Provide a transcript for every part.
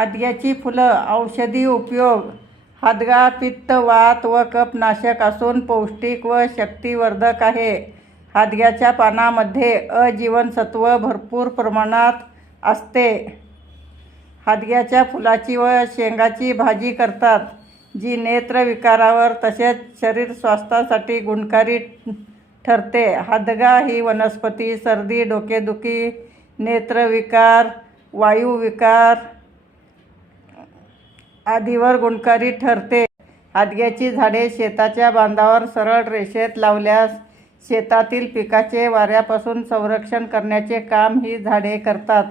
हादग्याची फुलं औषधी उपयोग हादगा पित्त वात व कफनाशक असून पौष्टिक व शक्तिवर्धक आहे. हादग्याच्या पानामध्ये अ जीवनसत्व भरपूर प्रमाणात असते. हादग्याच्या फुलाची व शेंगाची भाजी करतात जी नेत्रविकारावर तसेच शरीर स्वास्थ्यासाठी गुणकारी ठरते. हादगा ही वनस्पती सर्दी डोकेदुखी नेत्रविकार वायुविकार आधीवर गुणकारी ठरते. हादग्याची झाडे शेताच्या बांधावर सरळ रेषेत लावल्यास शेतातील पिकाचे वाऱ्यापासून संरक्षण करण्याचे काम ही झाडे करतात.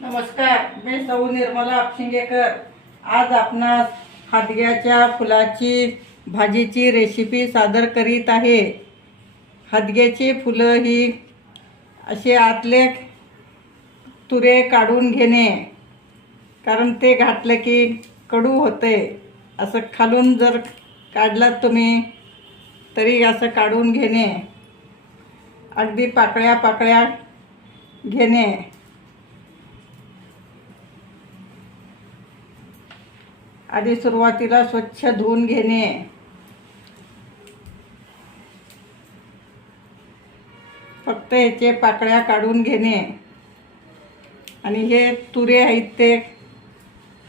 नमस्कार मी सौ निर्मला आपशिंगेकर. आज आपणास हादग्याच्या फुलाची भाजीची रेसिपी सादर करीत आहे. हादग्याची फुलं ही असे आतले तुरे काढून घेणे. कारण ते घातलं की कडू होते असं खालून जर काढलात तुम्ही तरी असं काढून घेणे. अगदी पाकळ्या पाकळ्या घेणे. आधी सुरुवातीला स्वच्छ धुवून घेणे. फक्त ह्याचे पाकळ्या काढून घेणे. आणि हे तुरे आहेत ते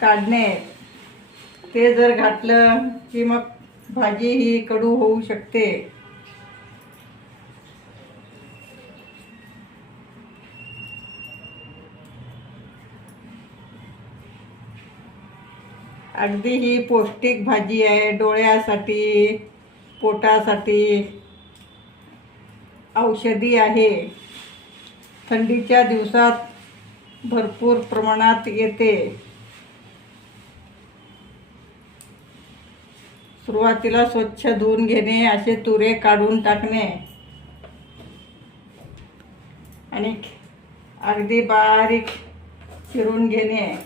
काढणे. ते जर घातलं की मग भाजी ही कडू होऊ शकते. अगदी ही पौष्टिक भाजी आहे डोळ्यासाठी पोटासाठी. औषधी आहे. थंडीच्या दिवसात भरपूर प्रमाणात येते. सुरुवातीला स्वच्छ धुवून घेणे असे तुरे काढून टाकणे. आणि अगदी बारीक चिरून घेणे.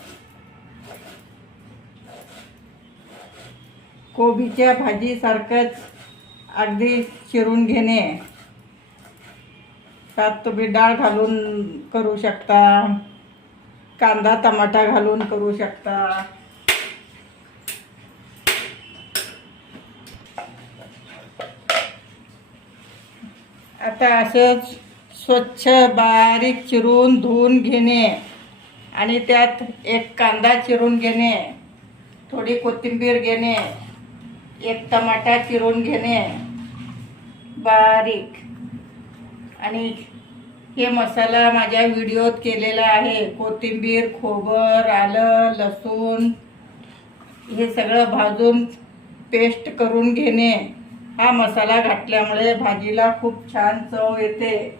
कोबीच्या भाजीसारखंच अगदी चिरून घेणे. त्यात तुम्ही डाळ घालून करू शकता कांदा टमाटा घालून करू शकता. आता असंच स्वच्छ बारीक चिरून धुवून घेणे आणि त्यात एक कांदा चिरून घेणे थोडी कोथिंबीर घेणे एक टमाटा चिरून घेणे. बारीक. आणि हे मसाला माझ्या व्हिडिओत केलेला आहे. कोथिंबीर खोबर आलं लसूण हे सगळं भाजून पेस्ट करून घेणे. हा मसाला घातल्यामुळे भाजीला खूप छान चव येते.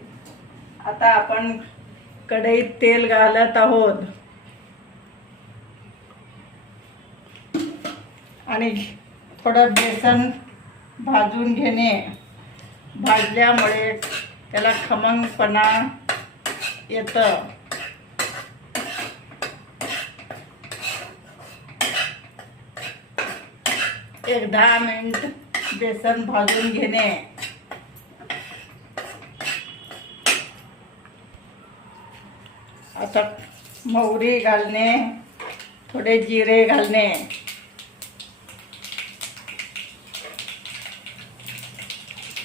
आता आपण कढईत तेल घालत आहोत. आणि थोडं बेसन भाजून घेणे. भाजल्यामुळे त्याला खमंगपणा येतं. एक दहा मिनिट बेसन भाजून घेणे. आता मोहरी घालणे थोडे जिरे घालणे.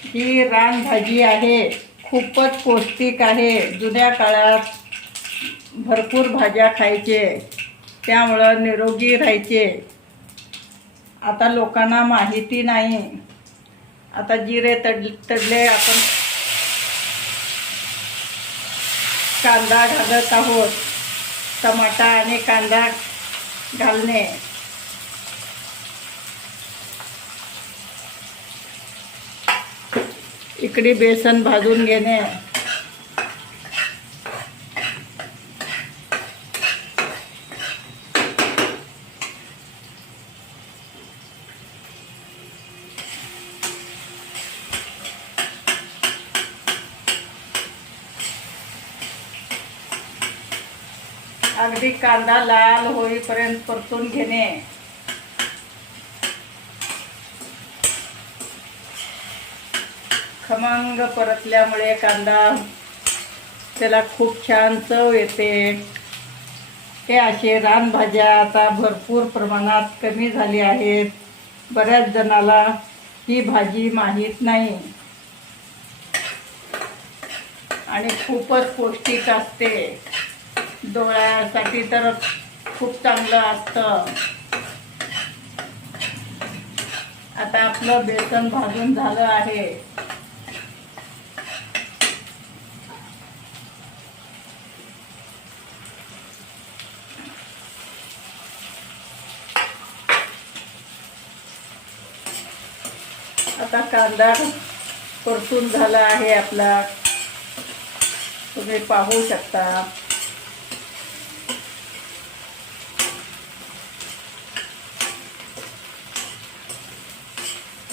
ही रानभाजी आहे खूपच पौष्टिक आहे. जुन्या काळात भरपूर भाज्या खायचे त्यामुळं निरोगी राहायचे. आता लोकांना माहिती नाही. आता जिरे तड तडले आपण. कांदा घालत आहोत. टमाटा आणि कांदा घालणे. इकडे बेसन भाजून घेणे. अगदी कांदा लाल होईपर्यंत परतून घेणे. खमंग परतल्यामुळे कांदा त्याला खूप छान चव येते. हे असे रानभाज्या आता भरपूर प्रमाणात कमी झाली आहेत. बऱ्याच जणाला ही भाजी माहीत नाही. आणि खूपच पौष्टिक असते. डोळ्यासाठी तर खूप चांगलं असतं. आता आपलं बेसन भाजून झालं आहे. आता कांदा परतून झाला आहे आपला. तुम्ही पाहू शकता.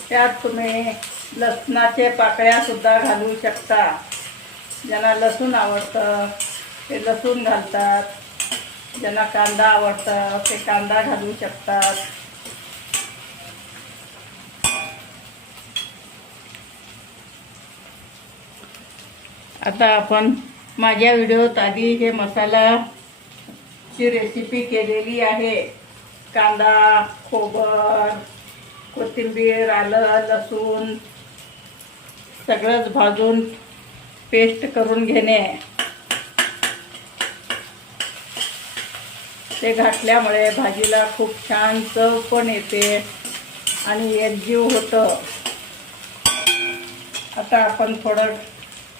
त्यात तुम्ही लसणाचे पाकळ्या सुद्धा घालू शकता. ज्यांना लसूण आवडतं ते लसूण घालतात. ज्यांना कांदा आवडतं ते कांदा घालू शकतात. आता आपण माझ्या व्हिडिओत आधी हे मसालाची रेसिपी केलेली आहे. कांदा खोबर कोथिंबीर आलं लसूण सगळंच भाजून पेस्ट करून घेणे. ते घातल्यामुळे भाजीला खूप छान चव पण येते आणि एकजीव होतं. आता आपण थोडं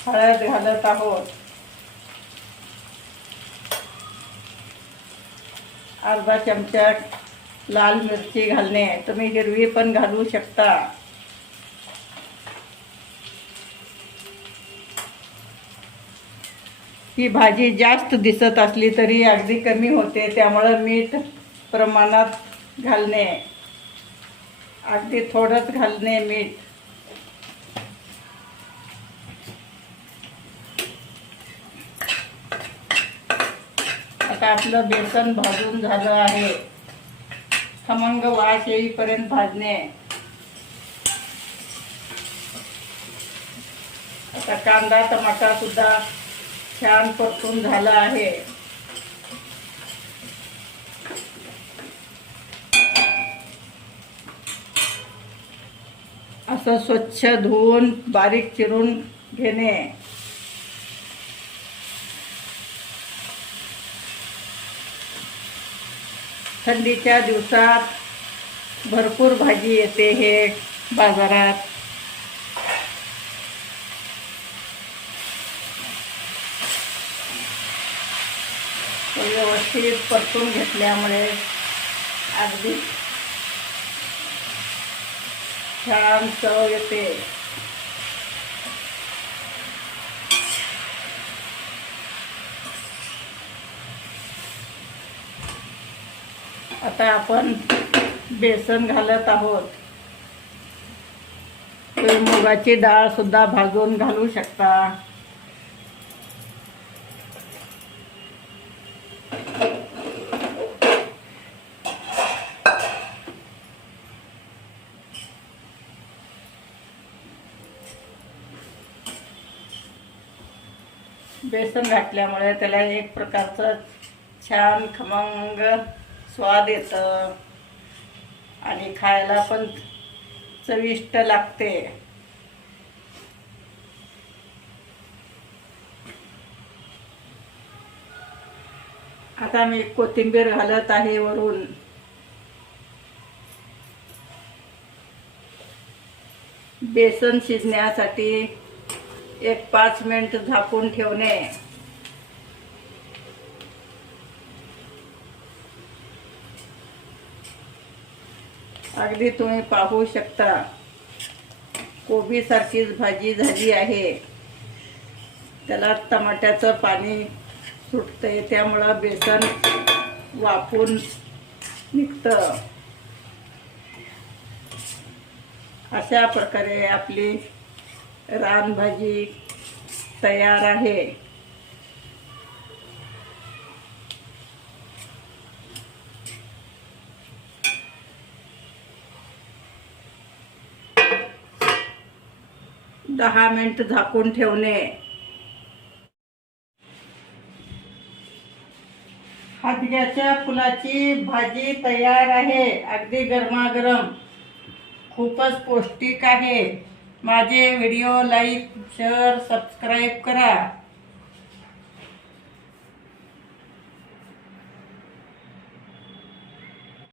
हळद घालत आहोत. अर्धा चमचा लाल मिरची घालणे तुम्ही हिरवी पण घालू शकता. ही भाजी जास्त दिसत असली तरी अगदी कमी होते त्यामुळं मीठ प्रमाणात घालणे. अगदी थोडंच घालणे मीठ. आता आपलं बेसन भाजून झालं आहे. खमंग वास येईपर्यंत भाजणे. आता कांदा टमाटा सुद्धा छान परतून झाला आहे. असं स्वच्छ धुवून बारीक चिरून घेणे. थंडीच्या दिवसात भरपूर भाजी येते हे बाजारात. व्यवस्थित परतून घेतल्यामुळे अगदी छान चव येते. आता आपण बेसन घालत आहोत. मुगाची डाळ सुद्धा भाजून घालू शकता. बेसन घातल्यामुळे त्याला एक प्रकारचं छान खमंग स्वाद येतं. आणि खायला पण चविष्ट लागते. आता मी कोथिंबीर घालत आहे वरून. बेसन शिजण्यासाठी एक पाच मिनिट झाकून ठेवणे. अगदी तुम्ही पाहू शकता. कोबीसारखीच भाजी झाली आहे. त्याला टमाट्याचं पाणी सुटतंय त्यामुळं बेसन वाफून निघतं. अशा प्रकारे आपली रानभाजी तयार आहे. दहा मिनिट झाकून ठेवणे. हातग्याच्या फुलाची भाजी तयार आहे. अगदी गरमागरम. खूपच पौष्टिक आहे. माझे व्हिडिओ लाईक शेअर सबस्क्राईब करा.